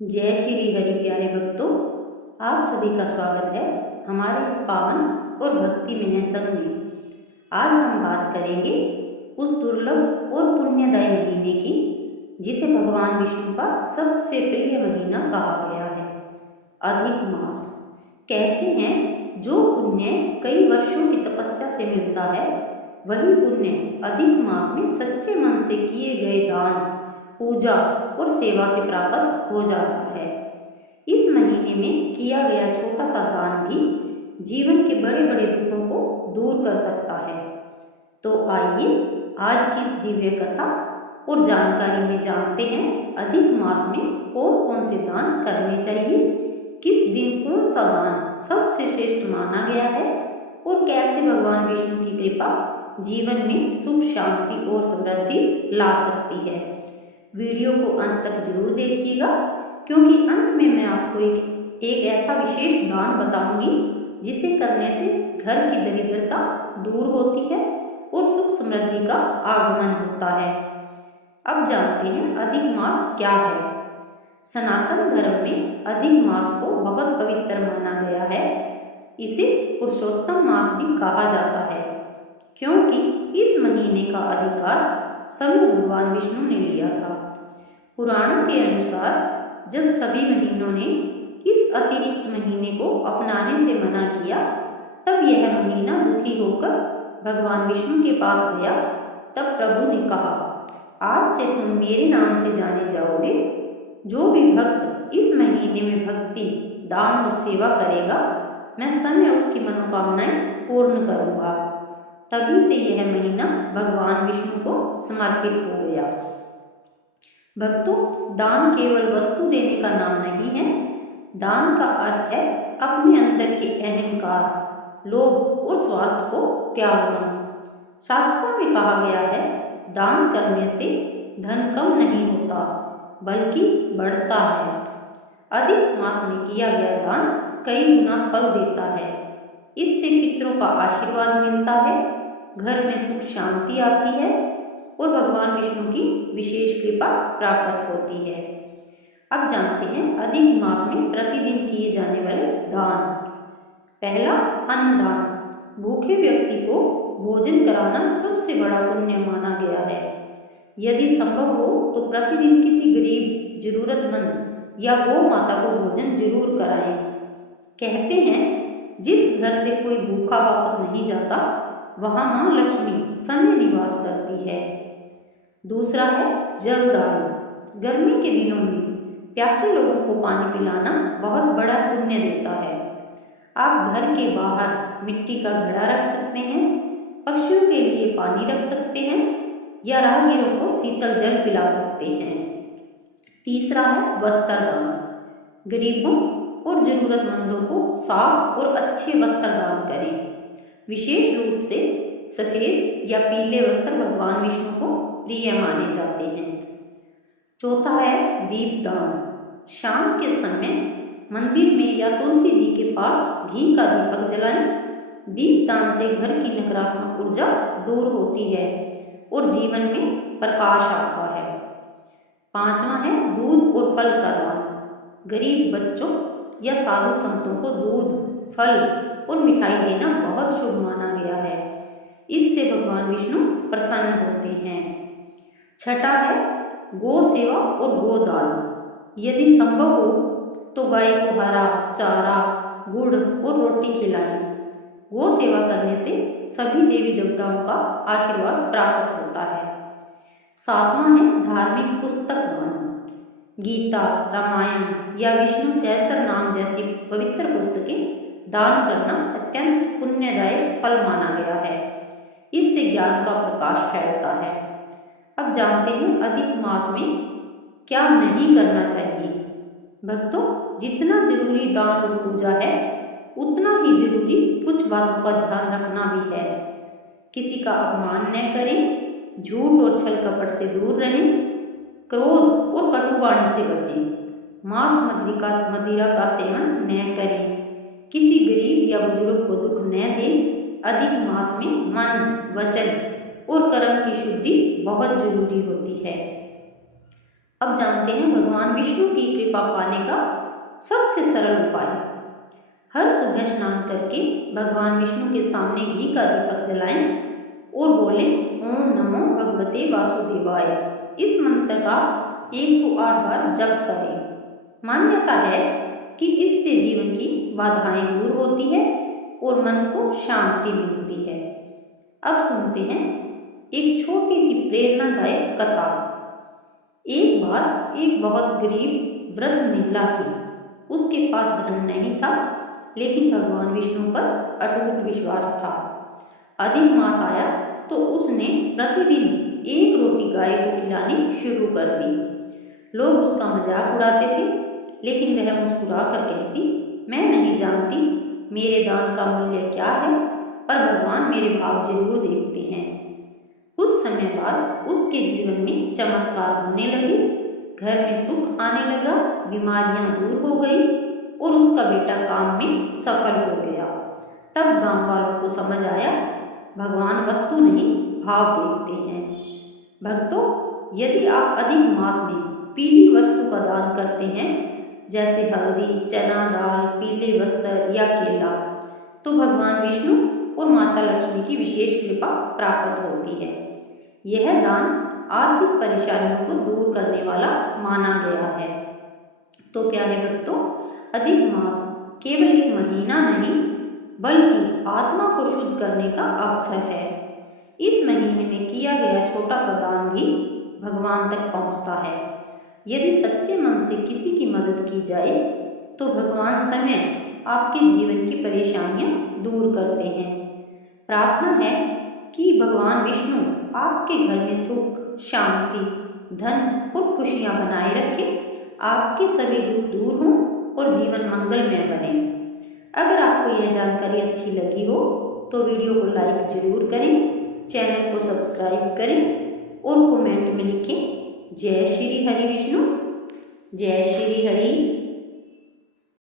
जय श्री हरि प्यारे भक्तों, आप सभी का स्वागत है हमारे इस पावन और भक्ति में संग में। आज हम बात करेंगे उस दुर्लभ और पुण्यदायी महीने की जिसे भगवान विष्णु का सबसे प्रिय महीना कहा गया है, अधिक मास। कहते हैं जो पुण्य कई वर्षों की तपस्या से मिलता है, वही पुण्य अधिक मास में सच्चे मन से किए गए दान, पूजा और सेवा से प्राप्त हो जाता है। इस महीने में किया गया छोटा सा दान भी जीवन के बड़े बड़े दुखों को दूर कर सकता है। तो आइए आज की इस दिव्य कथा और जानकारी में जानते हैं अधिक मास में कौन कौन से दान करने चाहिए, किस दिन कौन सा दान सबसे श्रेष्ठ माना गया है और कैसे भगवान विष्णु की कृपा जीवन में सुख, शांति और समृद्धि ला सकती है। वीडियो को अंत तक जरूर देखिएगा, क्योंकि अंत में मैं आपको एक ऐसा विशेष दान बताऊंगी जिसे करने से घर की दरिद्रता दूर होती है और सुख समृद्धि का आगमन होता है। अब जानते हैं अधिक मास क्या है। सनातन धर्म में अधिक मास को बहुत पवित्र माना गया है। इसे पुरुषोत्तम मास भी कहा जाता है, क्योंकि इस महीने का अधिकार स्वयं भगवान विष्णु ने लिया था। पुराणों के अनुसार जब सभी महीनों ने इस अतिरिक्त महीने को अपनाने से मना किया, तब यह महीना दुखी होकर भगवान विष्णु के पास गया। तब प्रभु ने कहा, आज से तुम मेरे नाम से जाने जाओगे। जो भी भक्त इस महीने में भक्ति, दान और सेवा करेगा, मैं समय उसकी मनोकामनाएं पूर्ण करूंगा। तभी से यह महीना भगवान विष्णु को समर्पित हो गया। भक्तों, दान केवल वस्तु देने का नाम नहीं है। दान का अर्थ है अपने अंदर के अहंकार, लोभ और स्वार्थ को त्यागना। शास्त्रों में कहा गया है, दान करने से धन कम नहीं होता बल्कि बढ़ता है। अधिक मास में किया गया दान कई गुना फल देता है। इससे पितरों का आशीर्वाद मिलता है, घर में सुख शांति आती है और भगवान विष्णु की विशेष कृपा प्राप्त होती है। अब जानते हैं अधिक मास में प्रतिदिन किए जाने वाले दान। पहला, अन्नदान। भूखे व्यक्ति को भोजन कराना सबसे बड़ा पुण्य माना गया है। यदि संभव हो तो प्रतिदिन किसी गरीब, जरूरतमंद या गौ माता को भोजन जरूर कराएं। कहते हैं जिस घर से कोई भूखा वापस नहीं जाता, वहाँ माँ लक्ष्मी समय निवास करती है। दूसरा है जलदान। गर्मी के दिनों में प्यासे लोगों को पानी पिलाना बहुत बड़ा पुण्य देता है। आप घर के बाहर मिट्टी का घड़ा रख सकते हैं, पक्षियों के लिए पानी रख सकते हैं या राहगीरों को शीतल जल पिला सकते हैं। तीसरा है वस्त्रदान। गरीबों और जरूरतमंदों को साफ और अच्छे वस्त्र दान करें। विशेष रूप से सफेद या पीले वस्त्र भगवान विष्णु को प्रिय माने जाते हैं। चौथा है दीपदान। शाम के समय मंदिर में या तुलसी जी के पास घी का दीपक जलाएं। दीपदान से घर की नकारात्मक ऊर्जा दूर होती है और जीवन में प्रकाश आता है। पांचवा है दूध और फल का दान। गरीब बच्चों या साधु संतों को दूध, फल और मिठाई देना बहुत शुभ माना गया है। इससे भगवान विष्णु प्रसन्न होते हैं। छठा है गौ सेवा और गोदान। यदि संभव हो तो गाय को हरा चारा, गुड़ और रोटी खिलाएं। गौ सेवा करने से सभी देवी देवताओं का आशीर्वाद प्राप्त होता है। सातवां है धार्मिक पुस्तक दान। गीता, रामायण या विष्णु सहस्त्र नाम जैसी पवित्र पुस्तकें दान करना अत्यंत पुण्यदायक फल माना गया है। इससे ज्ञान का प्रकाश फैलता है। अब जानते हैं अधिक मास में क्या नहीं करना चाहिए। भक्तों, जितना जरूरी दान और पूजा है, उतना ही जरूरी कुछ बातों का ध्यान रखना भी है। किसी का अपमान न करें, झूठ और छल कपट से दूर रहें, क्रोध और कटुवाणी से बचें, मांस मदिरा का सेवन न करें, किसी गरीब या बुजुर्ग को दुख न दें। अधिक मास में मन, वचन और कर्म की शुद्धि बहुत जरूरी होती है। अब जानते हैं भगवान विष्णु की कृपा पाने का सबसे सरल उपाय। हर सुबह स्नान करके भगवान विष्णु के सामने घी का दीपक जलाएं और बोलें ओम नमो भगवते वासुदेवाय। इस मंत्र का 108 बार जप करें। मान्यता है कि इससे जीवन की बाधाएं दूर होती है और मन को शांति मिलती है। अब सुनते हैं एक छोटी सी प्रेरणादायक कथा। एक बार एक बहुत गरीब वृद्ध महिला थी। उसके पास धन नहीं था, लेकिन भगवान विष्णु पर अटूट विश्वास था। अधिक मास आया तो उसने प्रतिदिन एक रोटी गाय को खिलानी शुरू कर दी। लोग उसका मजाक उड़ाते थे, लेकिन वह मुस्कुरा कर कहती, मैं नहीं जानती मेरे दान का मूल्य क्या है, पर भगवान मेरे भाव जरूर देखते हैं। कुछ समय बाद उसके जीवन में चमत्कार होने लगे। घर में सुख आने लगा, बीमारियां दूर हो गई और उसका बेटा काम में सफल हो गया। तब गांव वालों को समझ आया भगवान वस्तु नहीं भाव देखते हैं। भक्तों, यदि आप अधिक मास में पीली वस्तु का दान करते हैं, जैसे हल्दी, चना दाल, पीले वस्त्र या केला, तो भगवान विष्णु और माता लक्ष्मी की विशेष कृपा प्राप्त होती है। यह दान आर्थिक परेशानियों को दूर करने वाला माना गया है। तो प्यारे भक्तों, अधिक मास केवल एक महीना नहीं, बल्कि आत्मा को शुद्ध करने का अवसर है। इस महीने में किया गया छोटा सा दान भी भगवान तक पहुंचता है। यदि सच्चे मन से किसी की मदद की जाए, तो भगवान स्वयं आपके जीवन की परेशानियां दूर करते हैं। प्रार्थना है कि भगवान विष्णु आपके घर में सुख, शांति, धन और खुशियां बनाए रखें, आपके सभी दुख दूर हों और जीवन मंगलमय बने। अगर आपको यह जानकारी अच्छी लगी हो तो वीडियो को लाइक जरूर करें, चैनल को सब्सक्राइब करें और कमेंट में लिखें जय श्री हरि विष्णु, जय श्री हरि।